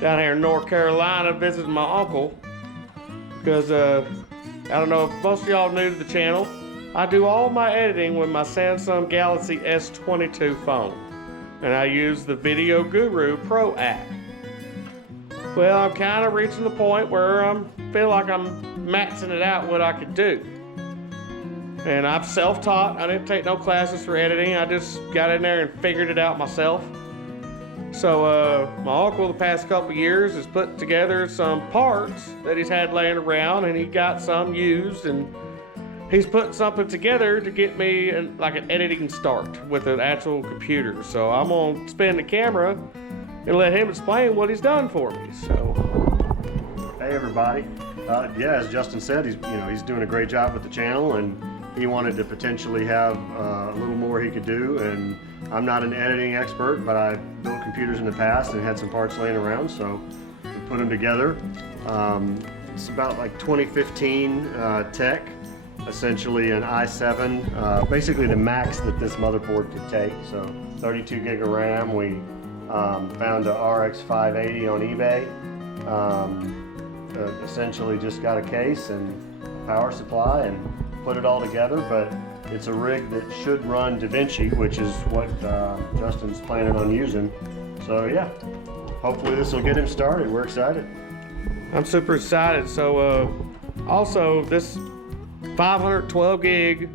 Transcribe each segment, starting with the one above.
down here in North Carolina visiting my uncle. Because I don't know if most of y'all new to the channel, I do all my editing with my Samsung Galaxy S22 phone. And I use the Video Guru Pro app. Well, I'm kind of reaching the point where I feel like I'm maxing it out what I could do. And I'm self-taught. I didn't take no classes for editing. I just got in there and figured it out myself. So my uncle the past couple years has put together some parts that he's had laying around, and he got some used, and he's put something together to get me like an editing start with an actual computer. So I'm gonna spin the camera and let him explain what he's done for me. So, hey everybody, yeah, as Justin said, he's doing a great job with the channel, and he wanted to potentially have a little more he could do. And I'm not an editing expert, but I built computers in the past and had some parts laying around, so we put them together. It's about like 2015 tech, essentially an i7, basically the max that this motherboard could take. So 32 gig of RAM. We found a RX 580 on eBay. Essentially just got a case and power supply and put it all together, but it's a rig that should run DaVinci, which is what Justin's planning on using. So yeah, hopefully this will get him started. We're excited. I'm super excited. So also this 512 gig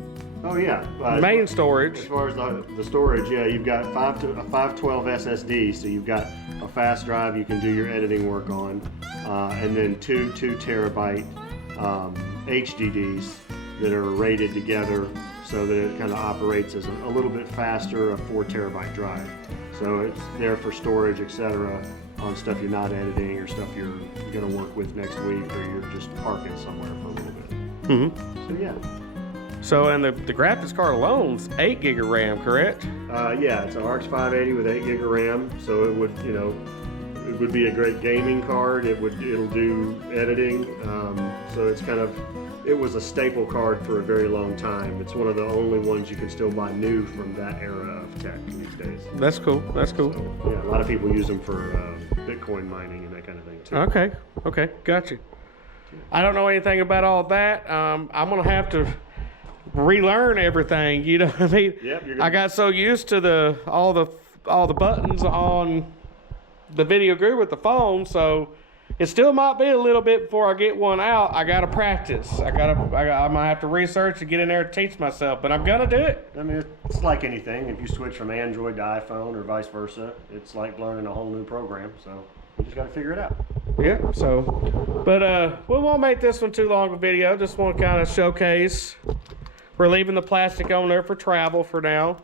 oh yeah, main storage. As far as the storage, yeah, you've got a 512 SSD, so you've got a fast drive you can do your editing work on, and then two 2 terabyte HDDs that are rated together so that it kind of operates as a little bit faster, a 4 terabyte drive. So it's there for storage, etc., on stuff you're not editing or stuff you're going to work with next week, or you're just parking somewhere for a little bit. Mm-hmm. So yeah. So, and the graphics card alone's 8 gig of RAM, correct? Yeah, it's an RX 580 with 8 gig of RAM, so it would, it would be a great gaming card. It'll do editing. So it's it was a staple card for a very long time. It's one of the only ones you can still buy new from that era of tech these days. That's cool. That's cool. So, yeah, a lot of people use them for Bitcoin mining and that kind of thing too. Okay, got you. I don't know anything about all that. I'm gonna have to relearn everything. You know what I mean? Yep, I got so used to all the buttons on the Video Guru with the phone, so it still might be a little bit before I get one out. I gotta practice. I'm gonna have to research and get in there and teach myself, but I'm gonna do it. I mean, it's like anything. If you switch from Android to iPhone or vice versa, it's like learning a whole new program. So you just gotta figure it out. Yeah. So, but we won't make this one too long a video. Just want to kind of showcase. We're leaving the plastic on there for travel for now.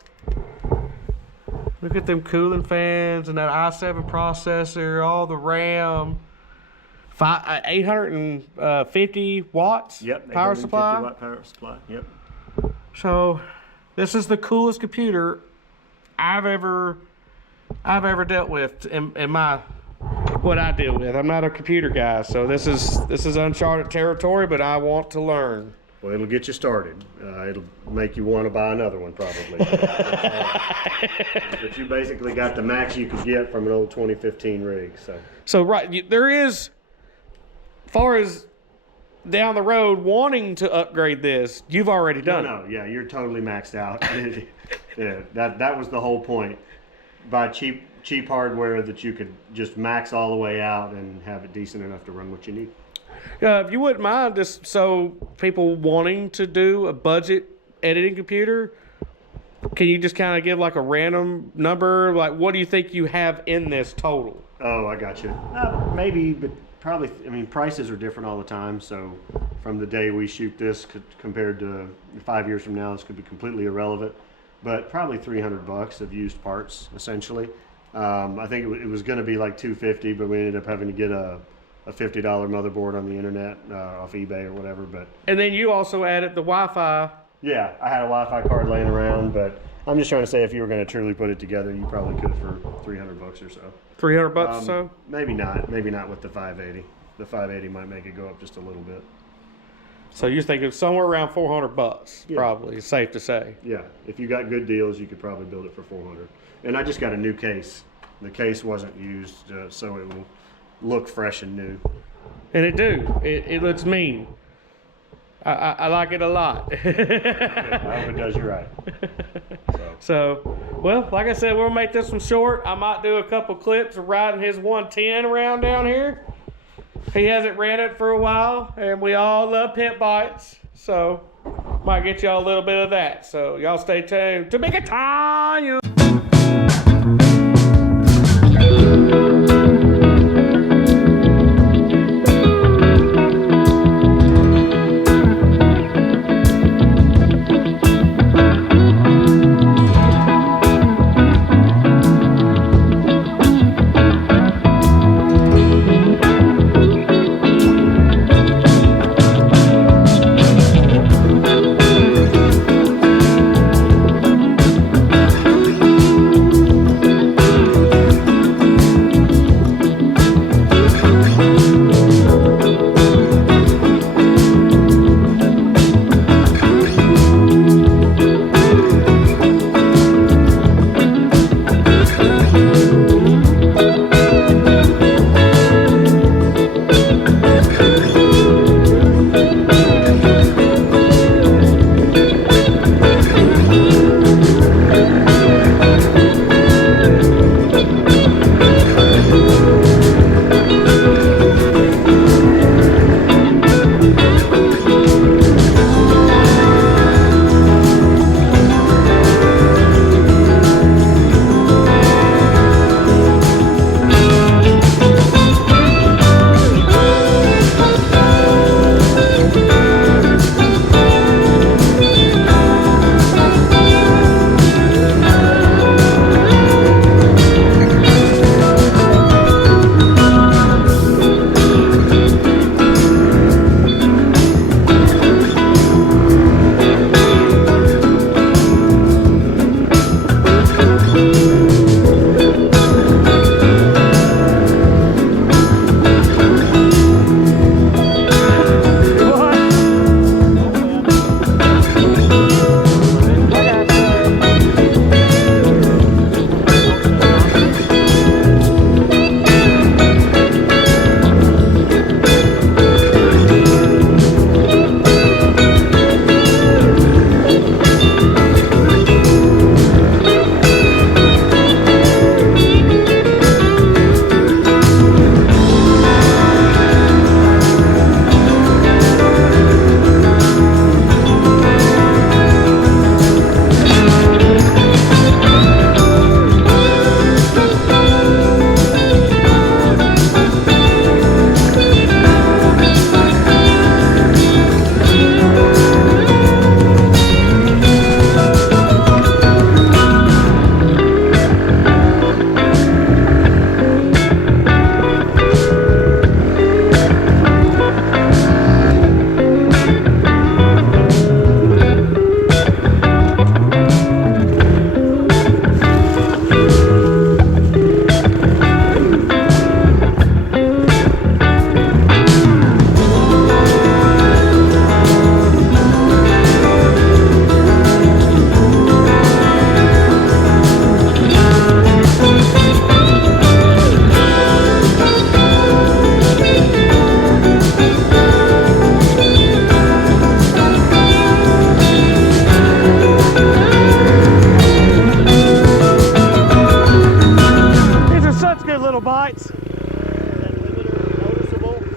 Look at them cooling fans and that i7 processor, all the RAM. 850 watts power supply. 850 watt power supply. Yep. So this is the coolest computer I've ever dealt with in my what I deal with. I'm not a computer guy, so this is uncharted territory, but I want to learn. Well, it'll get you started. It'll make you want to buy another one, probably. But you basically got the max you could get from an old 2015 rig. So right, there is, as far as down the road wanting to upgrade this, you've already done it. No, yeah, you're totally maxed out. Yeah, that was the whole point. Buy cheap hardware that you could just max all the way out and have it decent enough to run what you need. If you wouldn't mind, just so people wanting to do a budget editing computer, can you just kind of give like a random number? Like, what do you think you have in this total? Oh, I got you. Maybe, but probably, I mean, prices are different all the time. So from the day we shoot this compared to 5 years from now, this could be completely irrelevant. But probably $300 of used parts, essentially. I think it was going to be like $250, but we ended up having to get a $50 motherboard on the internet off eBay or whatever. But and then you also added the Wi-Fi. Yeah, I had a Wi-Fi card laying around, but I'm just trying to say if you were going to truly put it together, you probably could for $300 or so. $300 or so? Maybe not. Maybe not with the 580. The 580 might make it go up just a little bit. So you're thinking somewhere around $400, yeah. Probably, it's safe to say. Yeah, if you got good deals, you could probably build it for $400. And I just got a new case. The case wasn't used, so look fresh and new. And it looks mean. I like it a lot. I hope it does you right. So, well, like I said, we'll make this one short. I might do a couple clips of riding his 110 around down here. He hasn't ran it for a while, and we all love pit bikes, so might get y'all a little bit of that. So y'all stay tuned to Big Time.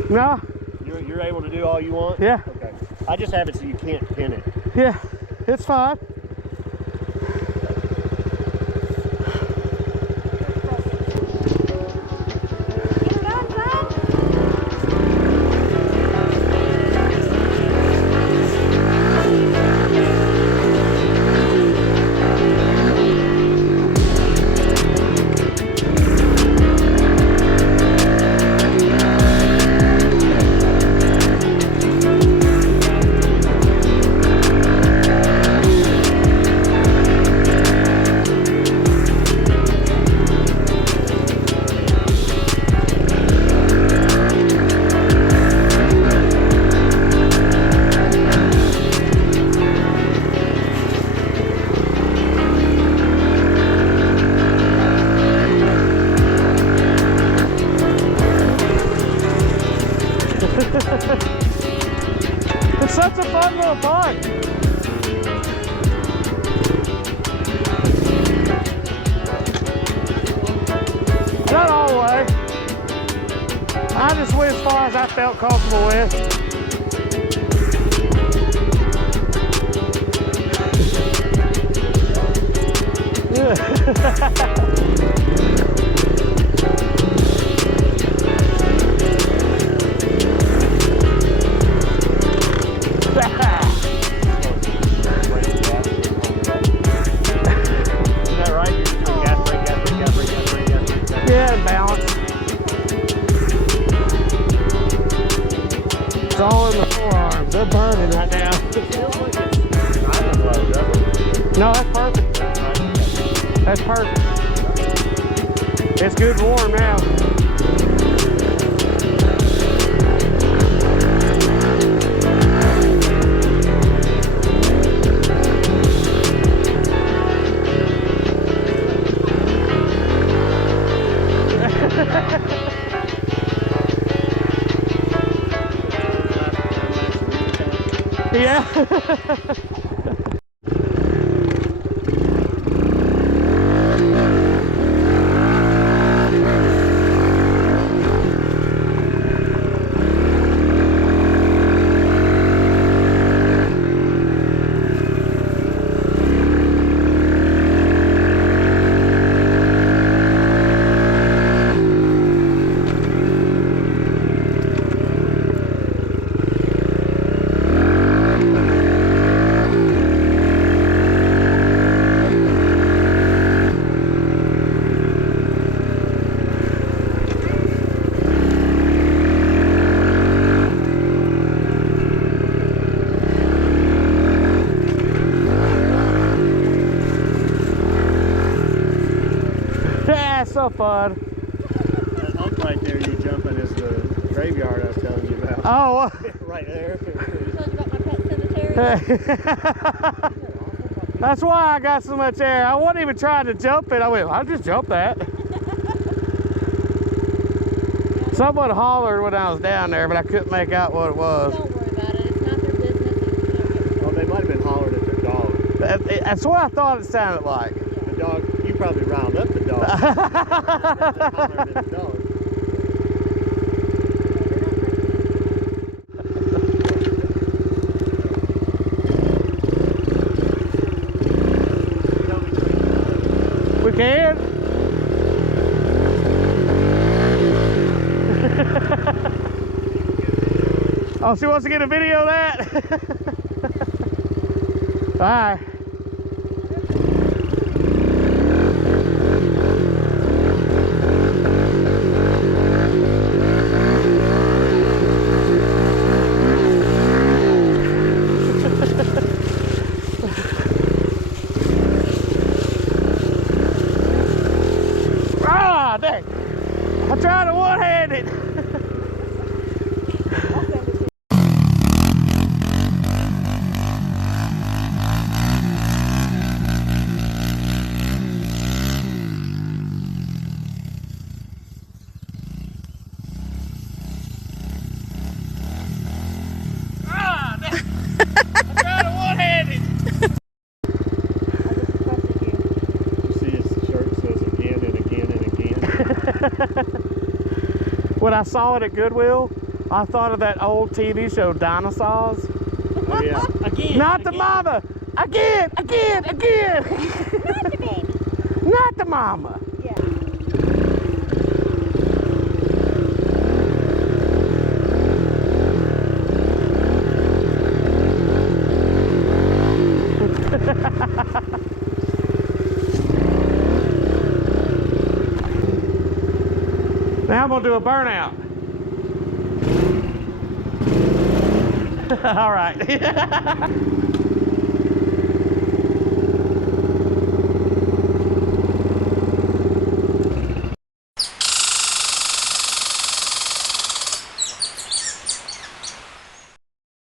No. You're able to do all you want? Yeah. Okay. I just have it so you can't pin it. Yeah, it's fine. It's such a fun little park. Not all the way. I just went as far as I felt comfortable with. Yeah, balance. It's all in the forearms. They're burning right now. No, that's perfect. That's perfect. It's good and warm now. Yeah. Yeah, so fun. That hump right there you jumping is the graveyard I was telling you about. Oh. Right there. That's why I got so much air. I wasn't even trying to jump it. I went, I'll just jump that. Someone hollered when I was down there, but I couldn't make out what it was. Don't worry about it. It's not their business. Well, they might have been hollering at their dog. That's what I thought it sounded like. The dog, you probably round up the dog. They're hollering at the dog. We can. Oh, she wants to get a video of that? Bye. Ah, dang. I tried to one-handed. Ah, dang. I tried to one-handed. You see his shirt says again and again and again. When I saw it at Goodwill, I thought of that old TV show, Dinosaurs. Oh yeah. Again. Not the mama. Again. Not the baby. Not the mama. Yeah. Now I'm gonna do a burnout. All right.